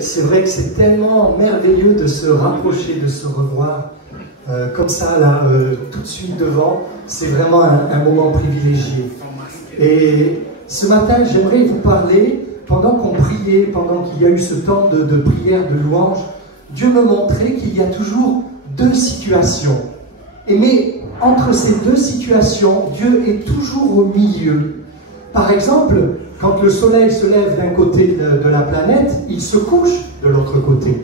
c'est vrai que c'est tellement merveilleux de se rapprocher, de se revoir comme ça, là, tout de suite devant. C'est vraiment un moment privilégié. Et ce matin, j'aimerais vous parler, pendant qu'on priait, pendant qu'il y a eu ce temps de prière, de louange, Dieu me montrait qu'il y a toujours deux situations. Mais entre ces deux situations, Dieu est toujours au milieu. Par exemple, quand le soleil se lève d'un côté de la planète, il se couche de l'autre côté.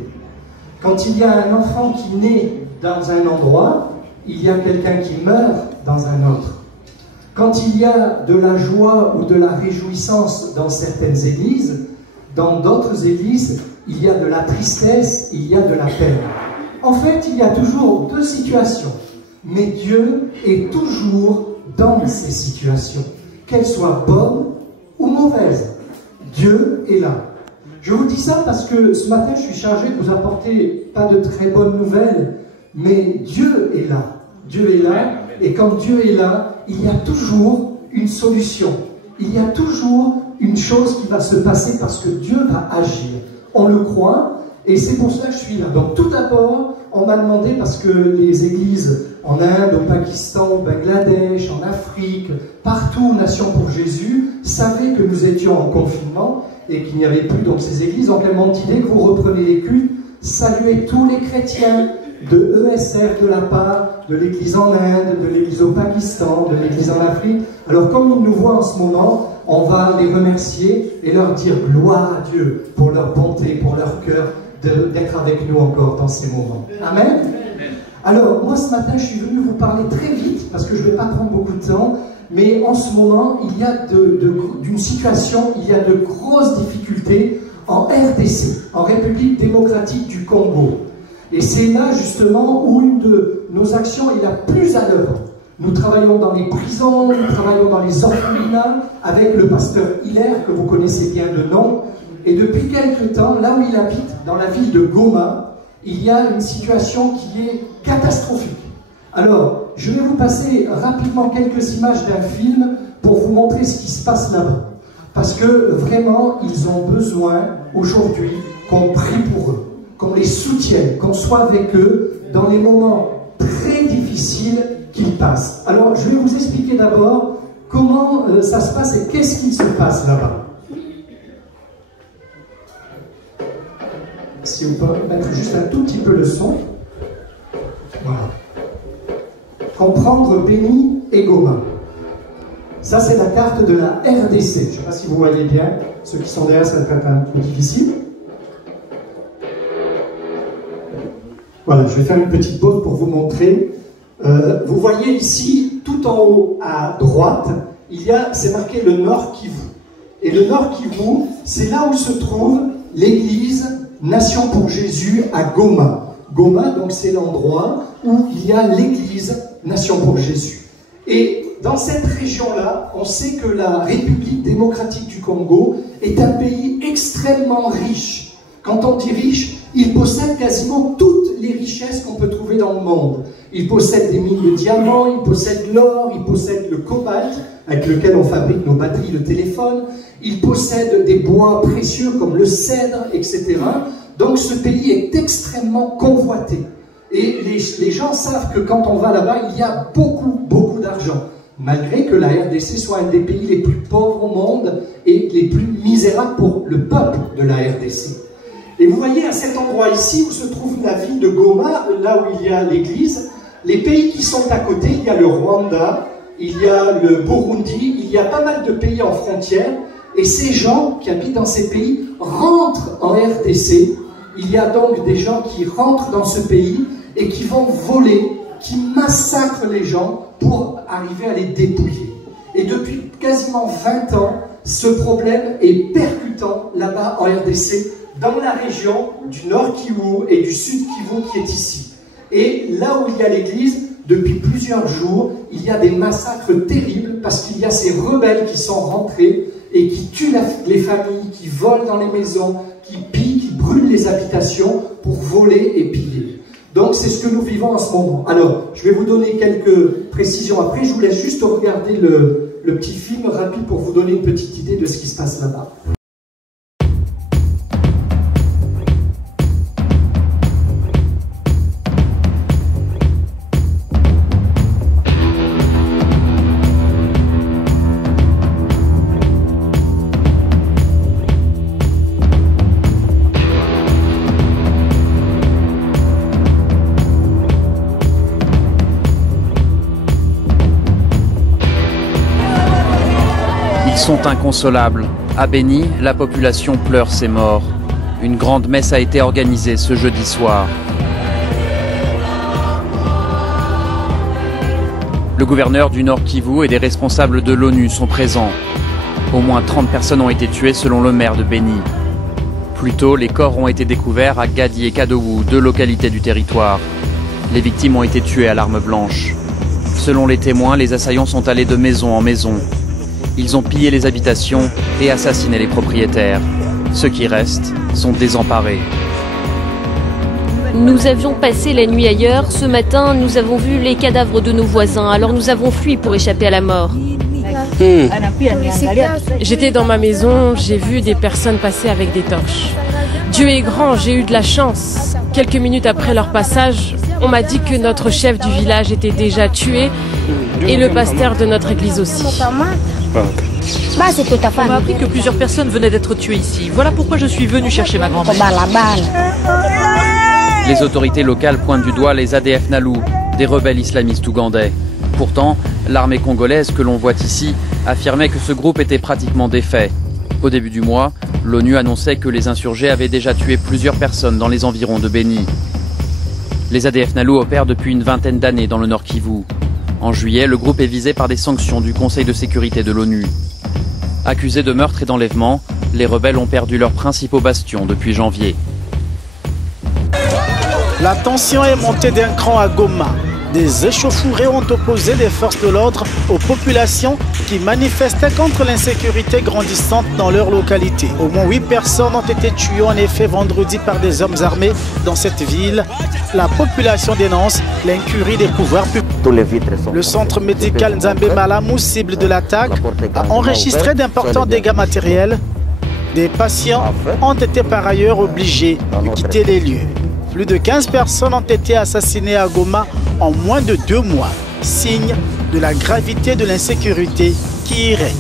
Quand il y a un enfant qui naît dans un endroit, il y a quelqu'un qui meurt dans un autre. Quand il y a de la joie ou de la réjouissance dans certaines églises, dans d'autres églises, il y a de la tristesse, il y a de la peine. En fait, il y a toujours deux situations, mais Dieu est toujours dans ces situations, qu'elles soient bonnes ou mauvaises. Dieu est là. Je vous dis ça parce que ce matin, je suis chargé de vous apporter pas de très bonnes nouvelles, mais Dieu est là. Dieu est là, et quand Dieu est là, il y a toujours une solution. Il y a toujours une chose qui va se passer parce que Dieu va agir. On le croit, et c'est pour ça que je suis là. Donc tout d'abord, on m'a demandé, parce que les églises en Inde, au Pakistan, au Bangladesh, en Afrique, partout, Nation pour Jésus, savaient que nous étions en confinement et qu'il n'y avait plus donc ces églises. Donc elles m'ont dit, dès que vous reprenez les cultes, saluez tous les chrétiens de ESF de la part de l'église en Inde, de l'église au Pakistan, de l'église en Afrique. Alors comme ils nous voient en ce moment, on va les remercier et leur dire gloire à Dieu pour leur bonté, pour leur cœur, d'être avec nous encore dans ces moments. Amen. Alors, moi ce matin, je suis venu vous parler très vite, parce que je ne vais pas prendre beaucoup de temps, mais en ce moment, il y a d'une situation, il y a de grosses difficultés en RDC, en République démocratique du Congo. Et c'est là, justement, où une de nos actions est la plus à l'œuvre. Nous travaillons dans les prisons, nous travaillons dans les orphelinats, avec le pasteur Hilaire, que vous connaissez bien de nom. Et depuis quelque temps, là où il habite, dans la ville de Goma, il y a une situation qui est catastrophique. Alors, je vais vous passer rapidement quelques images d'un film pour vous montrer ce qui se passe là-bas. Parce que vraiment, ils ont besoin aujourd'hui qu'on prie pour eux, qu'on les soutienne, qu'on soit avec eux dans les moments très difficiles qu'ils passent. Alors, je vais vous expliquer d'abord comment ça se passe et qu'est-ce qui se passe là-bas. Si on peut mettre juste un tout petit peu le son. Voilà. Comprendre Béni et Goma. Ça, c'est la carte de la RDC. Je ne sais pas si vous voyez bien. Ceux qui sont derrière, ça va être un peu difficile. Voilà, je vais faire une petite pause pour vous montrer. Vous voyez ici, tout en haut à droite, c'est marqué le Nord Kivu. Et le Nord Kivu, c'est là où se trouve l'église Nation pour Jésus à Goma. Goma, donc, c'est l'endroit où il y a l'église Nation pour Jésus. Et dans cette région-là, on sait que la République démocratique du Congo est un pays extrêmement riche. Quand on dit riche, il possède quasiment toutes les richesses qu'on peut trouver dans le monde. Il possède des mines de diamants, il possède l'or, il possède le cobalt, avec lequel on fabrique nos batteries de téléphone, il possède des bois précieux comme le cèdre, etc. Donc ce pays est extrêmement convoité. Et les gens savent que quand on va là-bas, il y a beaucoup d'argent. Malgré que la RDC soit un des pays les plus pauvres au monde et les plus misérables pour le peuple de la RDC. Et vous voyez à cet endroit ici où se trouve la ville de Goma, là où il y a l'église, les pays qui sont à côté, il y a le Rwanda, il y a le Burundi, il y a pas mal de pays en frontière, et ces gens qui habitent dans ces pays rentrent en RDC. Il y a donc des gens qui rentrent dans ce pays et qui vont voler, qui massacrent les gens pour arriver à les dépouiller. Et depuis quasiment 20 ans, ce problème est percutant là-bas en RDC, dans la région du Nord Kivu et du Sud Kivu qui est ici. Et là où il y a l'église, depuis plusieurs jours, il y a des massacres terribles parce qu'il y a ces rebelles qui sont rentrés et qui tuent les familles, qui volent dans les maisons, qui pillent, qui brûlent les habitations pour voler et piller. Donc c'est ce que nous vivons en ce moment. Alors, je vais vous donner quelques précisions après. Je vous laisse juste regarder le petit film rapide pour vous donner une petite idée de ce qui se passe là-bas. sont inconsolables. À Beni, la population pleure ses morts. Une grande messe a été organisée ce jeudi soir. Le gouverneur du Nord Kivu et des responsables de l'ONU sont présents. Au moins 30 personnes ont été tuées selon le maire de Beni. Plus tôt, les corps ont été découverts à Gadi et Kadougou, deux localités du territoire. Les victimes ont été tuées à l'arme blanche. Selon les témoins, les assaillants sont allés de maison en maison. Ils ont pillé les habitations et assassiné les propriétaires. Ceux qui restent sont désemparés. Nous avions passé la nuit ailleurs. Ce matin, nous avons vu les cadavres de nos voisins. Alors nous avons fui pour échapper à la mort. J'étais dans ma maison, j'ai vu des personnes passer avec des torches. Dieu est grand, j'ai eu de la chance. Quelques minutes après leur passage, on m'a dit que notre chef du village était déjà tué et le pasteur de notre église aussi. On m'a appris que plusieurs personnes venaient d'être tuées ici. Voilà pourquoi je suis venu chercher ma grand-mère. Les autorités locales pointent du doigt les ADF Nalu, des rebelles islamistes ougandais. Pourtant, l'armée congolaise que l'on voit ici affirmait que ce groupe était pratiquement défait. Au début du mois, l'ONU annonçait que les insurgés avaient déjà tué plusieurs personnes dans les environs de Beni. Les ADF Nalu opèrent depuis une vingtaine d'années dans le Nord Kivu. En juillet, le groupe est visé par des sanctions du Conseil de sécurité de l'ONU. Accusés de meurtre et d'enlèvement, les rebelles ont perdu leurs principaux bastions depuis janvier. La tension est montée d'un cran à Goma. Des échauffourées ont opposé les forces de l'ordre aux populations qui manifestaient contre l'insécurité grandissante dans leur localité. Au moins 8 personnes ont été tuées en effet vendredi par des hommes armés dans cette ville. La population dénonce l'incurie des pouvoirs publics. Le centre médical Nzambe Malamu, cible de l'attaque, a enregistré d'importants dégâts matériels. Des patients ont été par ailleurs obligés de quitter les lieux. Plus de 15 personnes ont été assassinées à Goma en moins de 2 mois, signe de la gravité de l'insécurité qui y règne.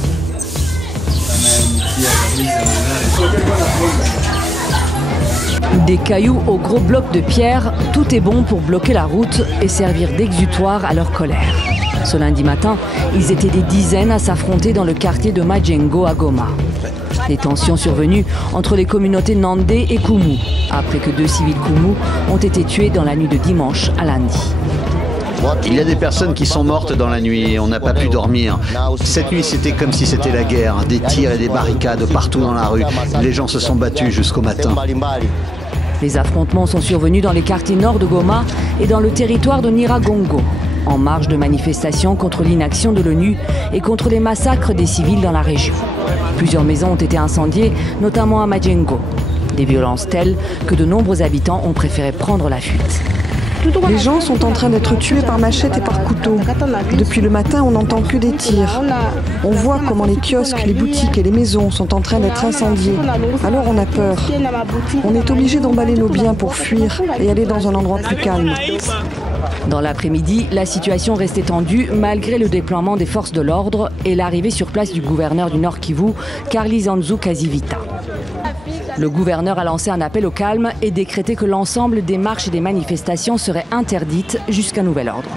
Des cailloux aux gros blocs de pierre, tout est bon pour bloquer la route et servir d'exutoire à leur colère. Ce lundi matin, ils étaient des dizaines à s'affronter dans le quartier de Majengo à Goma. Des tensions survenues entre les communautés Nandé et Kumu, après que 2 civils Kumu ont été tués dans la nuit de dimanche à lundi. Il y a des personnes qui sont mortes dans la nuit et on n'a pas pu dormir. Cette nuit, c'était comme si c'était la guerre. Des tirs et des barricades partout dans la rue. Les gens se sont battus jusqu'au matin. Les affrontements sont survenus dans les quartiers nord de Goma et dans le territoire de Nyiragongo, en marge de manifestations contre l'inaction de l'ONU et contre les massacres des civils dans la région. Plusieurs maisons ont été incendiées, notamment à Majengo. Des violences telles que de nombreux habitants ont préféré prendre la fuite. Les gens sont en train d'être tués par machette et par couteau. Depuis le matin, on n'entend que des tirs. On voit comment les kiosques, les boutiques et les maisons sont en train d'être incendiés. Alors on a peur. On est obligé d'emballer nos biens pour fuir et aller dans un endroit plus calme. Dans l'après-midi, la situation restait tendue malgré le déploiement des forces de l'ordre et l'arrivée sur place du gouverneur du Nord Kivu, Carly Zanzu Kazivita. Le gouverneur a lancé un appel au calme et décrété que l'ensemble des marches et des manifestations seraient interdites jusqu'à nouvel ordre.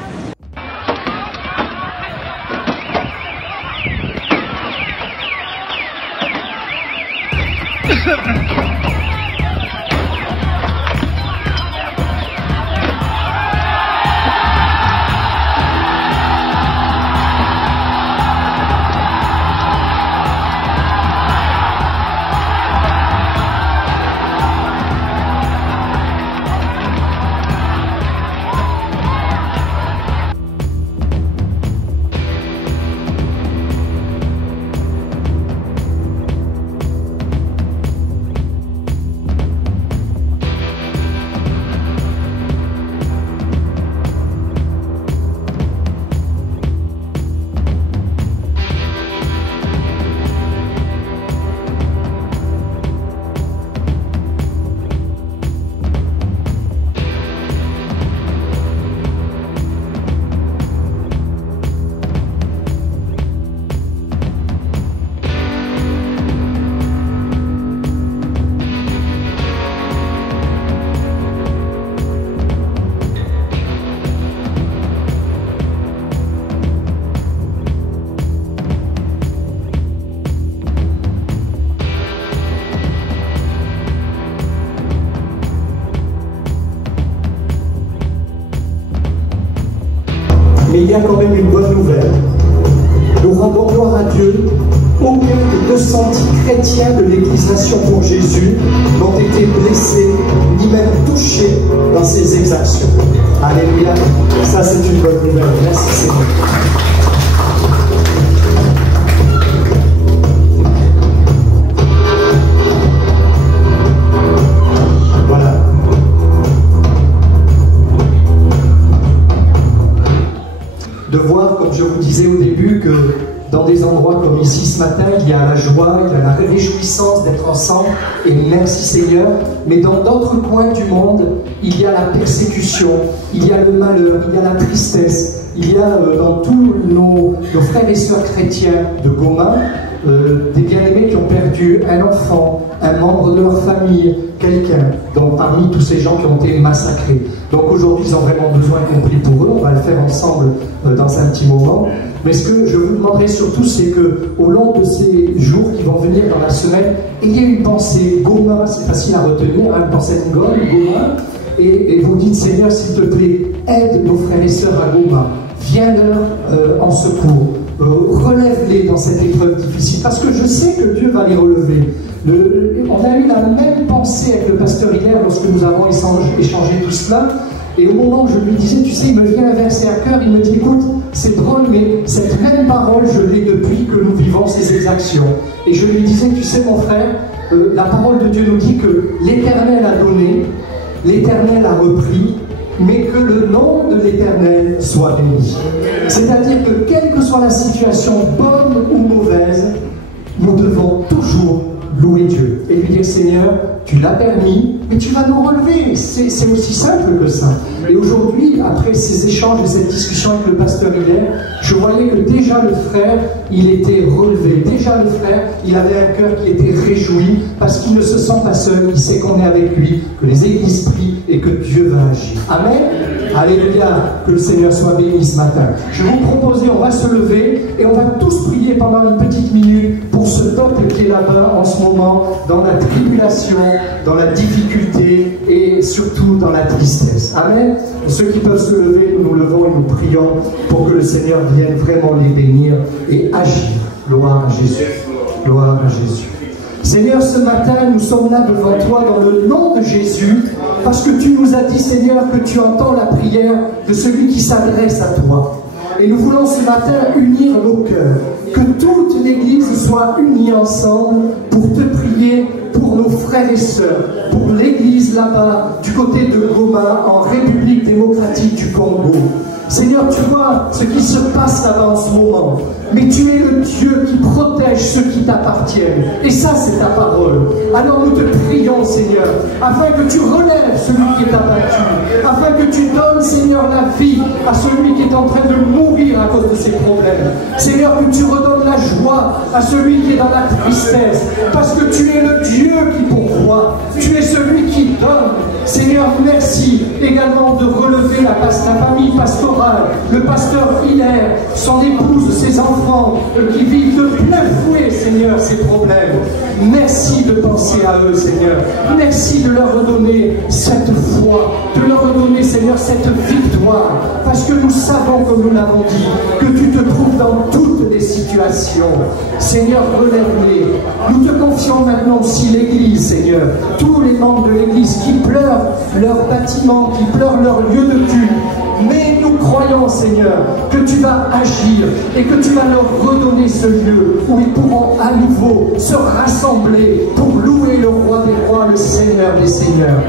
Mais il y a quand même une bonne nouvelle. Nous rendons gloire à Dieu. Aucun des 210 chrétiens de l'Église Nation pour Jésus n'ont été blessés, ni même touchés dans ces exactions. Alléluia. Ça, c'est une bonne nouvelle. Merci Seigneur. Voilà. De voir, comme je vous disais au début, que dans des endroits comme ici ce matin, il y a la joie, il y a la réjouissance d'être ensemble, et merci Seigneur. Mais dans d'autres coins du monde, il y a la persécution, il y a le malheur, il y a la tristesse. Il y a dans tous nos frères et sœurs chrétiens de Goma, des bien-aimés qui ont perdu un enfant, un membre de leur famille, quelqu'un, donc parmi tous ces gens qui ont été massacrés. Donc aujourd'hui, ils ont vraiment besoin qu'on prie pour eux. On va le faire ensemble dans un petit moment. Mais ce que je vous demanderai surtout, c'est qu'au long de ces jours qui vont venir dans la semaine, ayez une pensée Goma, c'est facile à retenir, une pensée de Goma, et vous dites, Seigneur, s'il te plaît, aide nos frères et sœurs à Goma, viens-leur en secours, relève-les dans cette épreuve difficile, parce que je sais que Dieu va les relever. On a eu la même pensée avec le pasteur hier lorsque nous avons échangé tout cela. Et au moment où je lui disais, tu sais, il me vient un verset à cœur, il me dit, écoute, c'est drôle, mais cette même parole, je l'ai depuis que nous vivons ces exactions. Et je lui disais, tu sais, mon frère, la parole de Dieu nous dit que l'Éternel a donné, l'Éternel a repris, mais que le nom de l'Éternel soit béni. C'est-à-dire que quelle que soit la situation, bonne ou mauvaise, nous devons toujours louer Dieu et lui dire, Seigneur, tu l'as permis, mais tu vas nous relever. C'est aussi simple que ça. Et aujourd'hui, après ces échanges et cette discussion avec le pasteur hier, je voyais que déjà le frère, il était relevé. Déjà le frère, il avait un cœur qui était réjoui parce qu'il ne se sent pas seul, il sait qu'on est avec lui, que les églises prient et que Dieu va agir. Amen. Alléluia, que le Seigneur soit béni ce matin. Je vais vous proposer, on va se lever et on va tous prier pendant une petite minute pour ce peuple qui est là-bas en ce moment, dans la tribulation, dans la difficulté et surtout dans la tristesse. Amen. Et ceux qui peuvent se lever, nous nous levons et nous prions pour que le Seigneur vienne vraiment les bénir et agir. Gloire à Jésus. Gloire à Jésus. Seigneur, ce matin, nous sommes là devant toi dans le nom de Jésus, parce que tu nous as dit, Seigneur, que tu entends la prière de celui qui s'adresse à toi. Et nous voulons ce matin unir nos cœurs, que toute l'Église soit unie ensemble pour te prier pour nos frères et sœurs, pour l'Église là-bas, du côté de Goma, en République démocratique du Congo. Seigneur, tu vois ce qui se passe là-bas en ce moment, mais tu es le Dieu qui protège ceux qui t'appartiennent. Et ça, c'est ta parole. Alors nous te prions, Seigneur, afin que tu relèves celui qui est abattu, afin que tu donnes, Seigneur, la vie à celui qui est en train de mourir à cause de ses problèmes. Seigneur, que tu redonnes la joie à celui qui est dans la tristesse, parce que tu es le Dieu qui pourvoit, tu es celui qui donne. Seigneur, merci également de relever la famille pastorale, le pasteur Hilaire, son épouse, ses enfants qui vivent de plein fouet, Seigneur, ces problèmes. Merci de penser à eux, Seigneur. Merci de leur redonner cette foi, de leur redonner, Seigneur, cette victoire, parce que nous savons, comme nous l'avons dit, que tu te trouves dans toutes les situations. Seigneur, relève-les. Nous te confions maintenant aussi l'Église, Seigneur, tous les membres de l'Église qui pleurent leur bâtiment, qui pleurent leur lieu de culte. Mais nous croyons, Seigneur, que tu vas agir et que tu vas leur redonner ce lieu où ils pourront à nouveau se rassembler pour louer le roi des rois, le Seigneur des seigneurs.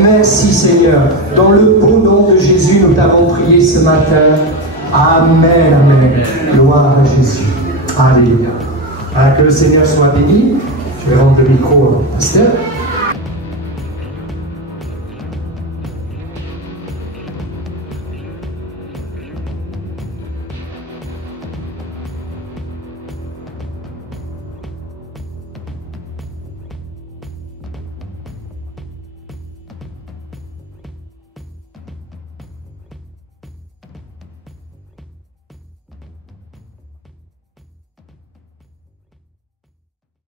Merci, Seigneur. Dans le beau nom de Jésus, nous t'avons prié ce matin. Amen, amen. Gloire à Jésus. Alléluia. Que le Seigneur soit béni. Je vais rendre le micro au pasteur.